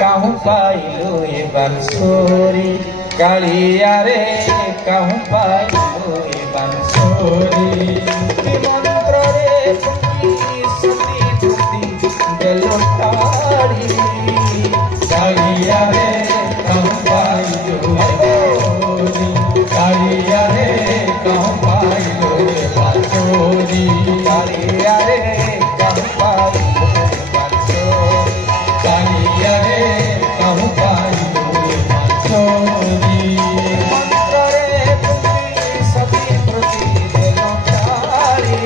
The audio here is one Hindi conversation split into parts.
कहूँ पाइलु ए बांसुरी कालिया रे कहूँ पाइलु ए बांसुरी मंत्र रे सुती देलो ताड़ी कालिया रे कहूँ पाइलु कालिया रे कहूँ पाइलु ए बांसुरी कालिया रे कहूँ पाइलु ए बांसुरी कालिया रे कहूँ पाइलु ए बांसुरी मंत्र रे सती प्रति देलो ताड़ी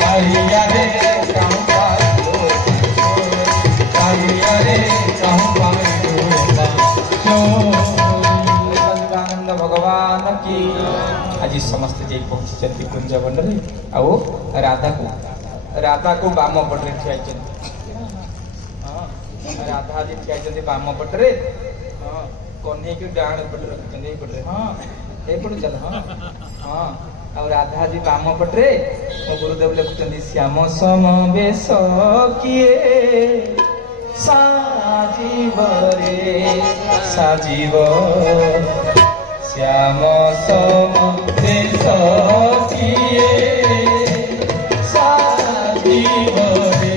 कालिया रे कहूँ पाइलु ए बांसुरी कालिया रे कहूँ पाइलु ए बांसुरी आनंद भगवान की आज समस्त जे पहुंची कुंज बंडरे आओ राधा को बाम पटरे ठिया राधा जी ठिया बाम पटरे कन्हई के डाण पटरे रखते पटरे ए पट चल हाँ और राधा जी बाम पटरे मो गुरुदेव लिखुचंदी श्याम समवेश किए साजीव रे साजीव श्याम समवेश किए साजीव रे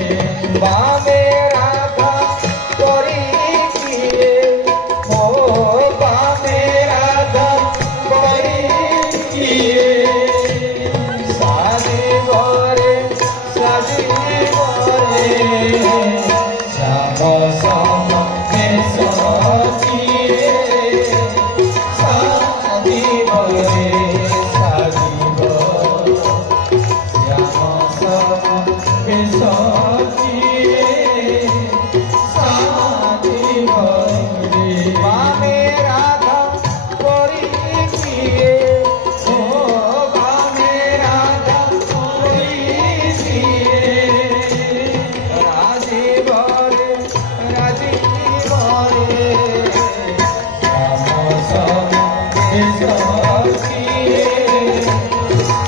बामे राधा करी किए हो बामे राधा करी किए साजीव रे श्याम समवेश किए साजीव रे साजीव श्याम समवेश किए साजीव रे बामे राधा करी किए हो बामे राधा करी किए राजीव रे राजीव रे श्याम समवेश किए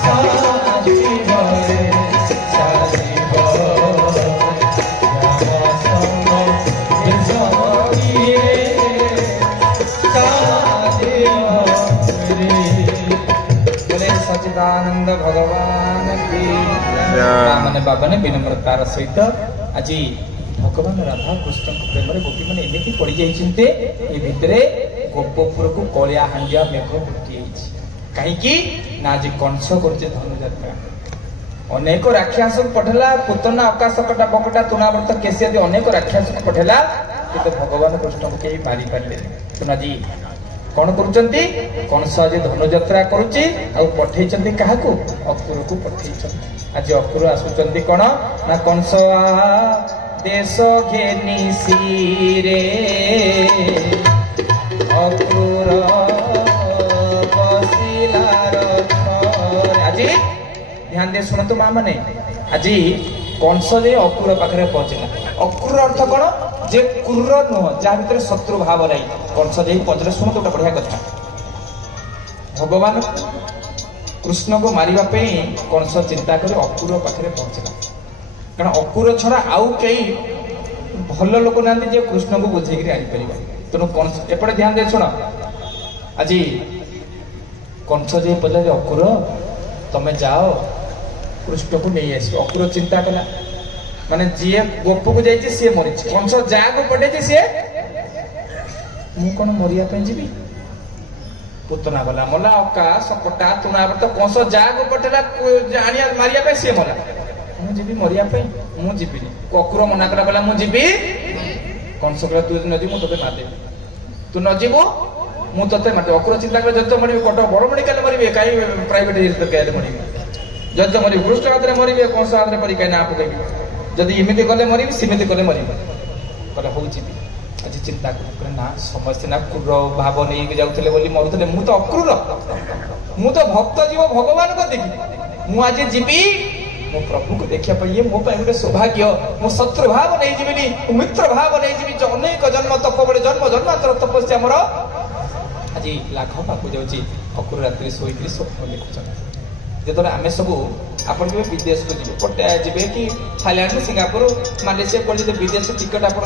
साजीव रे साजीव श्याम समवेश किए साजीव रे बोले सच्चिदानंद भगवान की मैंने बाबा ने विनम्रतार सहित आज भगवान राधा कृष्ण प्रेम गोपी मैंने एमती पड़ जाते ये भितर गोपपुर को कलिया हांडिया मेघ फुटी कहीं ना आज कंस कर धनुजात्रा अनेक राक्षस को पठेला पुतना अकाशकटा बकटा तुनावर्त केसी आदि अनेक राक्षस को पठेला किंतु भगवान कृष्ण को कहीं मारी पारे तुना जी कौन करुचंती कंस आज धनुजात्रा करुची आ पठेइचंती काहाकू अक्रूर को पठेइचंती आज अक्रूर आसुचंती कौन ना कंस देश घेनी सिरे अक्रूर बसिलार आज ध्यान दे सुन तो माँ मैंने आज कंस जे अक्रूर पाखे पहुंचला अक्रूर अर्थ कौन जे क्रूर नुह जहाँ भीतर शत्रु भाव नहीं कंस जे पहुंचले शुण तो बढ़िया कथा भगवान कृष्ण को मारिबा पे कंस चिंता कर अक्रूर पाखे पहुंचला कारण अक्रूर छड़ा आउ कई भल लोक ना कृष्ण को बुझेक आनीपर तेणु कंस एपटे ध्यान दे शुण आज कंस जे पचारे अक्रूर तमें जाओ कृष्ण को नहीं आस अक्रूर चिंता कला माने जी गोप को जाइए सी मरी कंस जहाँ को पठे सी मु कौन मरिया जी पुतना गला मला अका सकटा तुना तो कंस जहाँ को पठेला आनिया मारिया सी मला मुझे मरिया मुझे अक्रूर मना कला कहला मुझे कंस कहला तू न जीव ते मारदेवी तू न जीव मु ते मारदेवी अक्रूर चिंता कर जब मरी कट बड़ मेडिकल मरबे कहीं प्राइवेट मरबे जब मरी कृष्ण हाथ में मरबे कंस हाथ में पड़ी कहीं ना पकड़बी जदि एमती कले मरबी सेमती कले मरबी कहले हूँ जी आज चिंता कर ना समस्ते ना क्रूर भाव नहीं जाऊे बोली मरुले मु तो अक्रूर मु तो भक्त जीव भगवान को देखी मु आज जीवी मो प्रभु को देखा ये मो गोटे सौभाग्य मो शत्रु भाव नहीं जीविनी मित्र भाव नहीं जीवी अनेक जन्म तप बड़े जन्म जन्मांतर तपस्या मोर आज लाघ पाक जाऊँगी अक्रूर रात्रि शोक स्वप्न देखुं जो आम सब आप विदेश को जी पट्टा जी कि थाईलैंड सिंगापुर मालयसिया विदेश टिकट आप